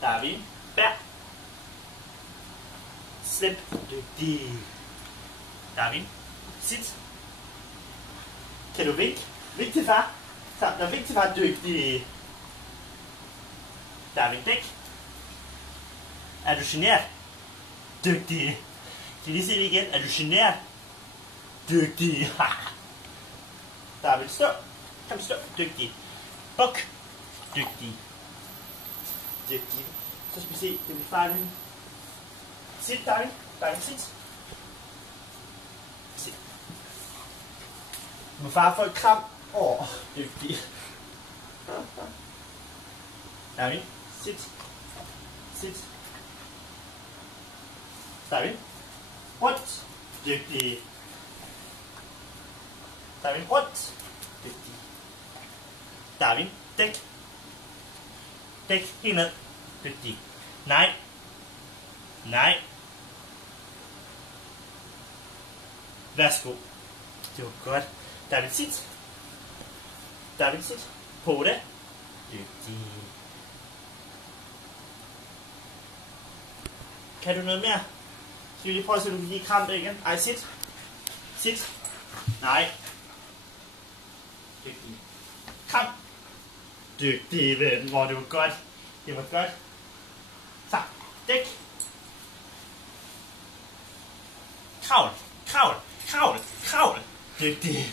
Darwin, bær. Slip, dygtig. Darwin, sit. Kan du vinke? Vink til far. Nå, vink til far, dygtig. Darwin, dæk. Er du genert? Dygtig. Kan I lige se det igen? Er du genert? Dygtig. Darwin, stå. Kom, stå. Dygtig. Buk. Dygtig. Dygtig. Så skal vi se, det er far lige. Sit, Darwin. Darwin, sit. Sit. Må far få et kram? Dygtig. Darwin, sit. Sit. Darwin, rundt. Dygtig. Darwin, rundt. Dygtig. Darwin, dæk. Dæk, helt ned. Dygtig. Nej. Nej. Værsgo. Det var godt. Darwin, sit. Darwin, sit. På det. Dygtig. Kan du noget mere? Skal vi lige prøve at se, om du kan give kram igen? Ej, sit. Sit. Nej. Dygtig. Kram. Dygtig, ven. Hvor det var godt. Det var godt. Så, dæk. Kravl. Kravl. Kravl. Kravl. Dygtig.